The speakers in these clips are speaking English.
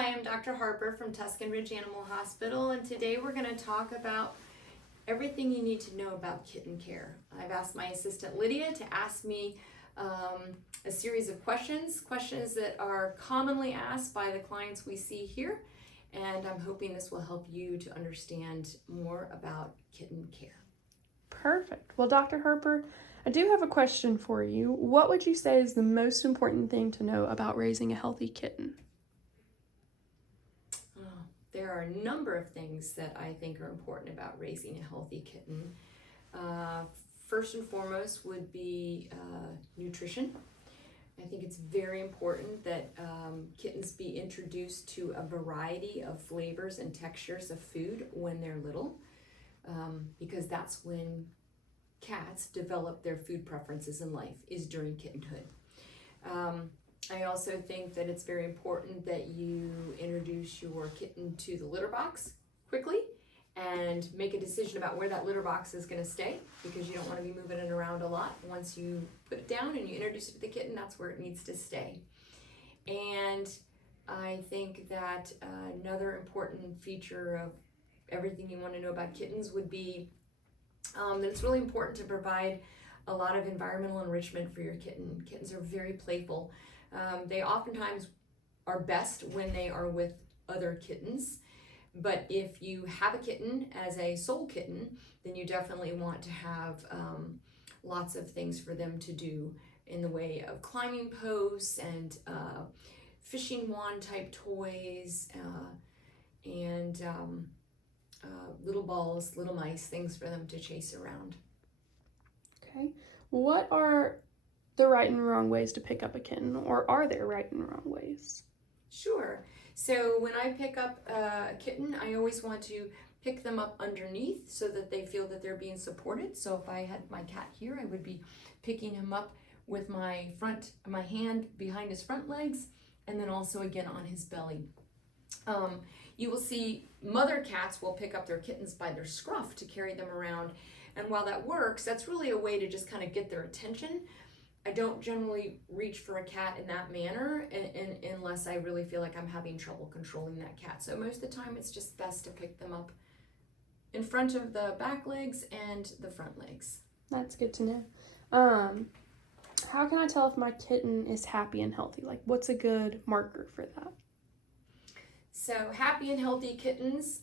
Hi, I'm Dr. Harper from Tuscan Ridge Animal Hospital, and today we're going to talk about everything you need to know about kitten care. I've asked my assistant Lydia to ask me a series of questions that are commonly asked by the clients we see here, and I'm hoping this will help you to understand more about kitten care. Perfect. Well, Dr. Harper, I do have a question for you. What would you say is the most important thing to know about raising a healthy kitten? There are a number of things that I think are important about raising a healthy kitten. First and foremost would be nutrition. I think it's very important that kittens be introduced to a variety of flavors and textures of food when they're little, because that's when cats develop their food preferences in life, is during kittenhood. I also think that it's very important that you introduce your kitten to the litter box quickly and make a decision about where that litter box is going to stay, because you don't want to be moving it around a lot. Once you put it down and you introduce it to the kitten, that's where it needs to stay. And I think that another important feature of everything you want to know about kittens would be that it's really important to provide a lot of environmental enrichment for your kitten. Kittens are very playful. They oftentimes are best when they are with other kittens, but if you have a kitten as a sole kitten, then you definitely want to have lots of things for them to do in the way of climbing posts and fishing wand type toys and little balls, little mice, things for them to chase around. Okay. What are the right and wrong ways to pick up a kitten, or are there right and wrong ways? Sure. So when I pick up a kitten, I always want to pick them up underneath so that they feel that they're being supported. So if I had my cat here, I would be picking him up with my hand behind his front legs, and then also again on his belly. You will see mother cats will pick up their kittens by their scruff to carry them around. And while that works, that's really a way to just kind of get their attention. I don't generally reach for a cat in that manner unless I really feel like I'm having trouble controlling that cat. So most of the time it's just best to pick them up in front of the back legs and the front legs. That's good to know. How can I tell if my kitten is happy and healthy? Like, what's a good marker for that? So happy and healthy kittens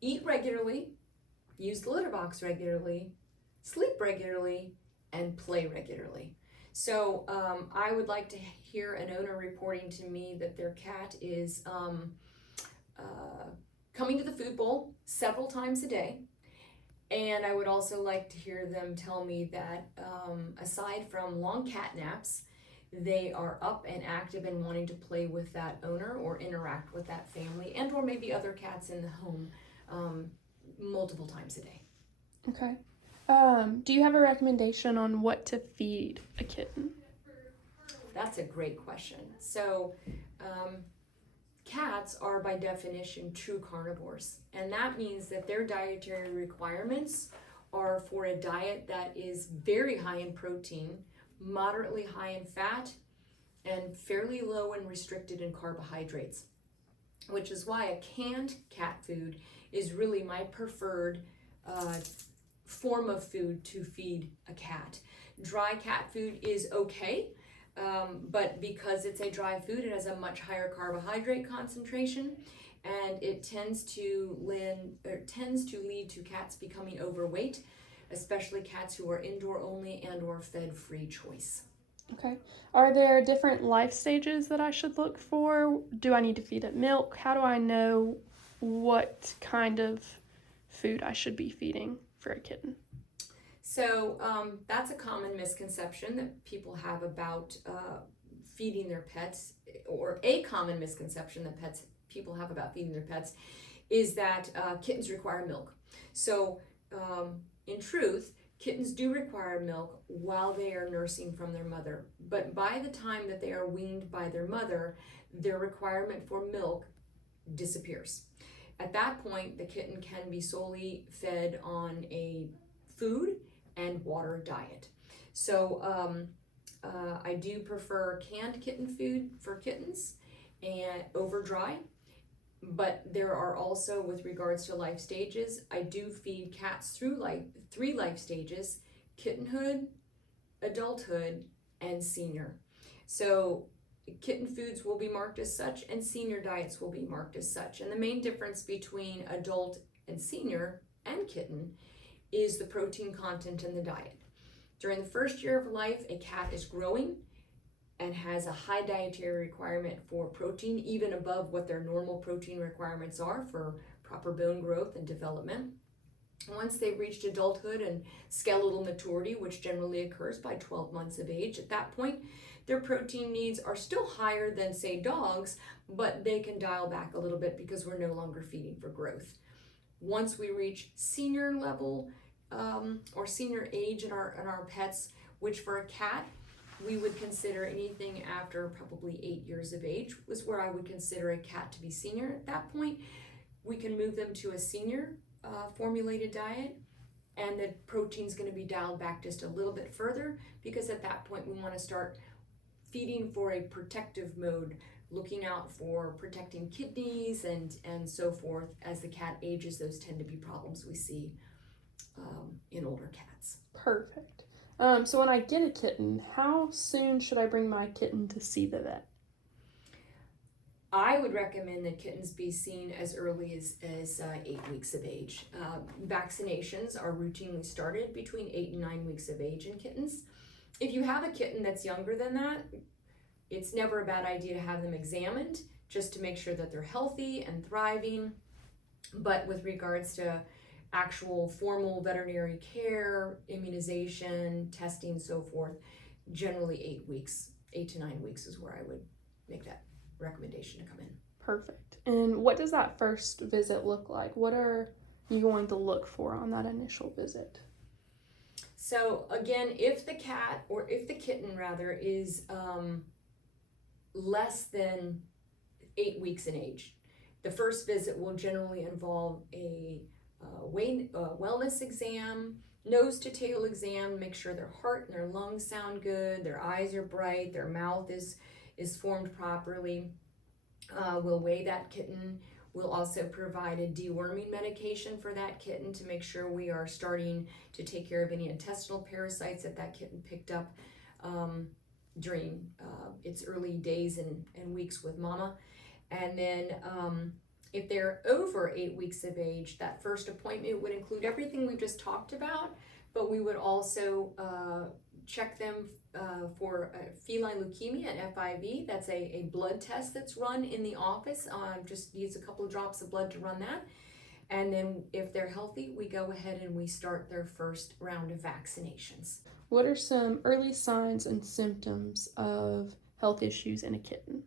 eat regularly, use the litter box regularly, sleep regularly, and play regularly. So I would like to hear an owner reporting to me that their cat is coming to the food bowl several times a day. And I would also like to hear them tell me that aside from long cat naps, they are up and active and wanting to play with that owner or interact with that family and or maybe other cats in the home multiple times a day. Okay. Do you have a recommendation on what to feed a kitten? That's a great question. So cats are by definition true carnivores, and that means that their dietary requirements are for a diet that is very high in protein, moderately high in fat, and fairly low and restricted in carbohydrates, which is why a canned cat food is really my preferred form of food to feed a cat. Dry cat food is okay, but because it's a dry food, it has a much higher carbohydrate concentration, and it tends to lead to cats becoming overweight, especially cats who are indoor only and or fed free choice. Okay. Are there different life stages that I should look for? Do I need to feed it milk? How do I know what kind of food I should be feeding for a kitten? So that's a common misconception that people have about feeding their pets, or a common misconception that people have about feeding their pets is that kittens require milk. So in truth, kittens do require milk while they are nursing from their mother, but by the time that they are weaned by their mother, their requirement for milk disappears. At that point, the kitten can be solely fed on a food and water diet. So I do prefer canned kitten food for kittens, and over dry. But there are also, with regards to life stages, I do feed cats through like 3 life stages: kittenhood, adulthood, and senior. So kitten foods will be marked as such, and senior diets will be marked as such. And the main difference between adult and senior and kitten is the protein content in the diet. During the first year of life, a cat is growing and has a high dietary requirement for protein, even above what their normal protein requirements are for proper bone growth and development. Once they've reached adulthood and skeletal maturity, which generally occurs by 12 months of age, at that point, their protein needs are still higher than, say, dogs, but they can dial back a little bit because we're no longer feeding for growth. Once we reach senior level or senior age in our pets, which for a cat, we would consider anything after probably 8 years of age was where I would consider a cat to be senior. At that point, we can move them to a senior formulated diet, and the protein's going to be dialed back just a little bit further, because at that point we want to start feeding for a protective mode, looking out for protecting kidneys and so forth. As the cat ages, those tend to be problems we see in older cats. Perfect. So when I get a kitten, how soon should I bring my kitten to see the vet? I would recommend that kittens be seen as early as 8 weeks of age. Vaccinations are routinely started between 8 and 9 weeks of age in kittens. If you have a kitten that's younger than that, it's never a bad idea to have them examined just to make sure that they're healthy and thriving. But with regards to actual formal veterinary care, immunization, testing, so forth, generally 8 weeks, 8 to 9 weeks is where I would make that recommendation to come in. Perfect. And what does that first visit look like? What are you going to look for on that initial visit? So again, if the cat, or if the kitten rather, is less than 8 weeks in age, the first visit will generally involve a wellness exam, nose to tail exam, make sure their heart and their lungs sound good, their eyes are bright, their mouth is formed properly. We'll weigh that kitten. We'll also provide a deworming medication for that kitten to make sure we are starting to take care of any intestinal parasites that kitten picked up during its early days and weeks with mama. And then if they're over 8 weeks of age, that first appointment would include everything we've just talked about, but we would also check them for feline leukemia and FIV. That's a blood test that's run in the office. Just needs a couple of drops of blood to run that. And then if they're healthy, we go ahead and we start their first round of vaccinations. What are some early signs and symptoms of health issues in a kitten?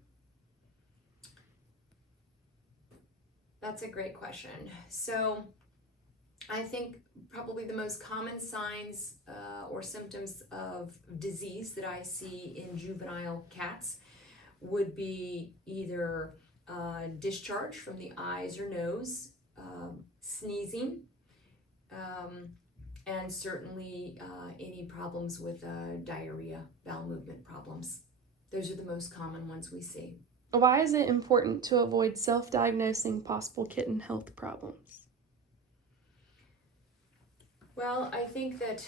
That's a great question. So I think probably the most common signs or symptoms of disease that I see in juvenile cats would be either discharge from the eyes or nose, sneezing, and certainly any problems with diarrhea, bowel movement problems. Those are the most common ones we see. Why is it important to avoid self-diagnosing possible kitten health problems? Well, I think that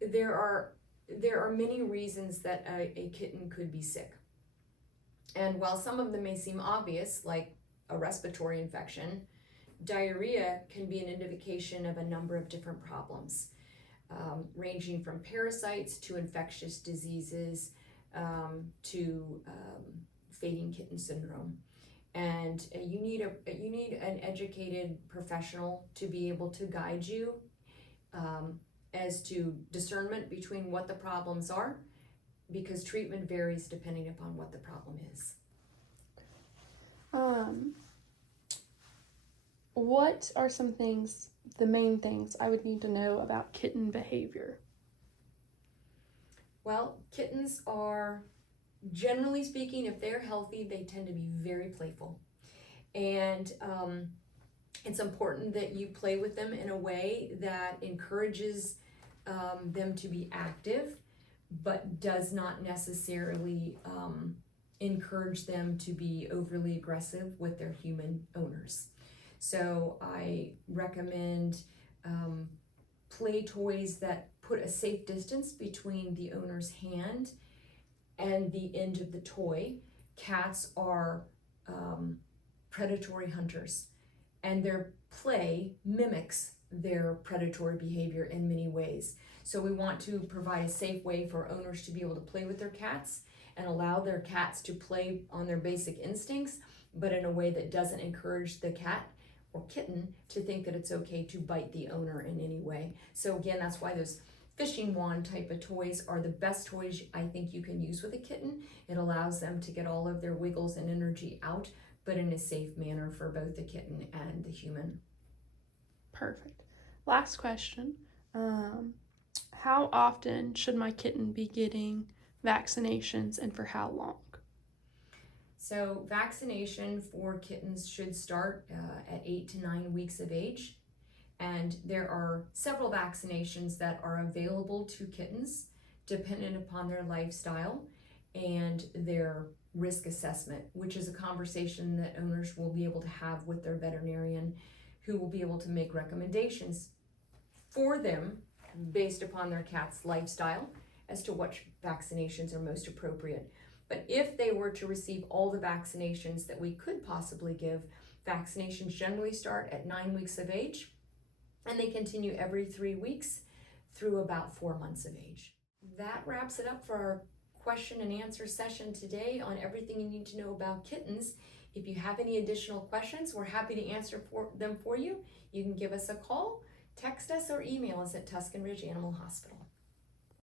there are many reasons that a kitten could be sick. And while some of them may seem obvious, like a respiratory infection, diarrhea can be an indication of a number of different problems, ranging from parasites to infectious diseases to fading kitten syndrome. And you need an educated professional to be able to guide you as to discernment between what the problems are, because treatment varies depending upon what the problem is. What are some things, the main things I would need to know about kitten behavior? Well, kittens are, generally speaking, if they're healthy, they tend to be very playful. And it's important that you play with them in a way that encourages them to be active, but does not necessarily encourage them to be overly aggressive with their human owners. So I recommend play toys that put a safe distance between the owner's hand and the end of the toy. Cats are predatory hunters, and their play mimics their predatory behavior in many ways. So we want to provide a safe way for owners to be able to play with their cats and allow their cats to play on their basic instincts, but in a way that doesn't encourage the cat or kitten to think that it's okay to bite the owner in any way. So again, that's why those fishing wand type of toys are the best toys I think you can use with a kitten. It allows them to get all of their wiggles and energy out, but in a safe manner for both the kitten and the human. Perfect. Last question. How often should my kitten be getting vaccinations, and for how long? So vaccination for kittens should start at 8 to 9 weeks of age. And there are several vaccinations that are available to kittens dependent upon their lifestyle and their risk assessment, which is a conversation that owners will be able to have with their veterinarian, who will be able to make recommendations for them based upon their cat's lifestyle as to what vaccinations are most appropriate. But if they were to receive all the vaccinations that we could possibly give, vaccinations generally start at 9 weeks of age, and they continue every 3 weeks through about 4 months of age. That wraps it up for our question and answer session today on everything you need to know about kittens. If you have any additional questions, we're happy to answer them for you. You can give us a call, text us, or email us at Tuscan Ridge Animal Hospital.